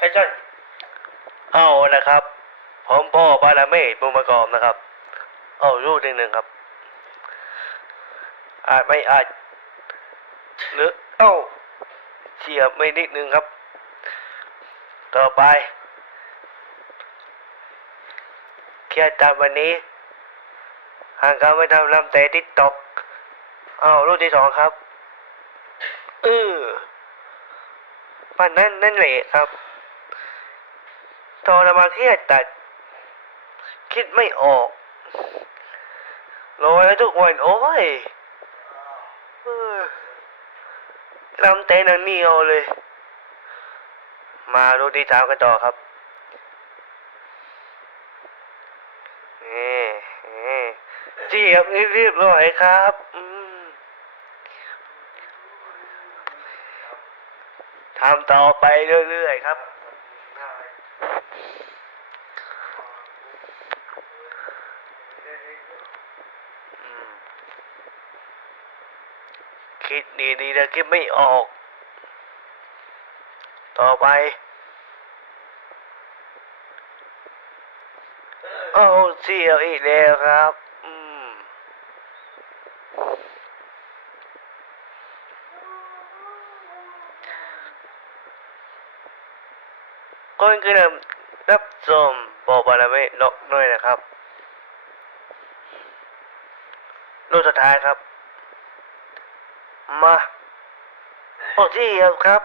ใช่ใช่เอานะครับผมพ่อบาราเมศบุญประกอบนะครับ เอารูปหนึ่งหนึ่งครับ อาจไม่อาจหรือเอ้าเฉียบไม่นิดนึงครับ ต่อไปเครียดตามวันนี้ห่างกันไม่ทำลำแต่ติ๊กตอกเอารูปที่สองครับเออมันนั่นนั่นแหละครับ ตอนมาเครียดตัด คิดไม่ออกรอแล้วทุกวันโอ้ยลำเต้นอันนี้เอาเลย มาดูที่สากันต่อครับนี่นี่เจียบเรียบร้อยครับทำต่อไปเรื่อยๆครับ อืม คิดดีๆนะคิดไม่ออก ต่อไปเอาเสียวอีกแล้วครับอืมคนคือเริ่มรับชมบอกบาลาไม่นกด้วยนะครับ รูปสุดท้ายครับ มาโอ้ที่ครับ